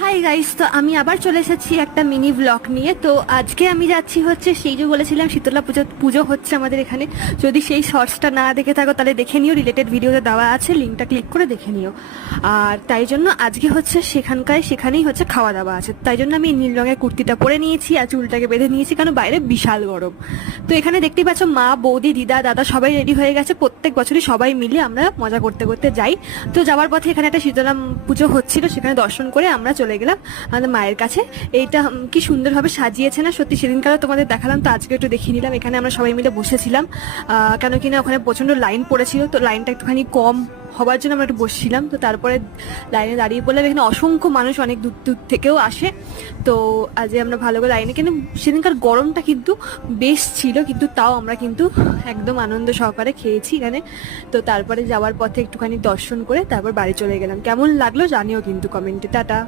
Hi guys, তো আমি আবার চলে এসেছি একটা মিনি ব্লগ নিয়ে। তো আজকে আমি যাচ্ছি হচ্ছে সেই যে বলেছিলাম শীতলা পুজো পুজো হচ্ছে আমাদের এখানে। যদি সেই শর্টসটা না দেখে থাকো তাহলে দেখে নিও, রিলেটেড ভিডিওতে দেওয়া আছে, লিঙ্কটা ক্লিক করে দেখে নিও। আর তাই জন্য আজকে হচ্ছে সেখানেই হচ্ছে খাওয়া দাওয়া আছে, তাই জন্য আমি নীল রঙের কুর্তিটা পরে নিয়েছি আর চুলটাকে বেঁধে নিয়েছি, কারণ বাইরে বিশাল গরম। তো এখানে দেখতেই পাচ্ছ মা, বৌদি, দিদা, দাদা সবাই রেডি হয়ে গেছে। প্রত্যেক বছরই সবাই মিলে আমরা মজা করতে করতে যাই। তো যাওয়ার পথে এখানে একটা শীতলা পুজো হচ্ছিল, সেখানে দর্শন করে আমরা চলে গেলাম আমাদের মায়ের কাছে। এইটা কি সুন্দরভাবে সাজিয়েছে না সত্যি, সেদিনকারও তোমাদের দেখালাম, তো আজকে একটু দেখিয়ে নিলাম। এখানে আমরা সবাই মিলে বসেছিলাম, কেন কিনা ওখানে প্রচন্ড লাইন পড়েছিল, তো লাইনটা একটুখানি কম হবার জন্য আমরা একটু বসছিলাম। তো তারপরে লাইনে দাঁড়িয়ে পড়লাম। এখানে অসংখ্য মানুষ অনেক দূর দূর থেকেও আসে। তো আজ আমরা ভালো করে লাইনে, কিন্তু সেদিনকার গরমটা কিন্তু বেশ ছিল, কিন্তু তাও আমরা কিন্তু একদম আনন্দ সহকারে খেয়েছি এখানে। তো তারপরে যাওয়ার পথে একটুখানি দর্শন করে তারপর বাড়ি চলে গেলাম। কেমন লাগলো জানিও কিন্তু কমেন্টে। টাটা।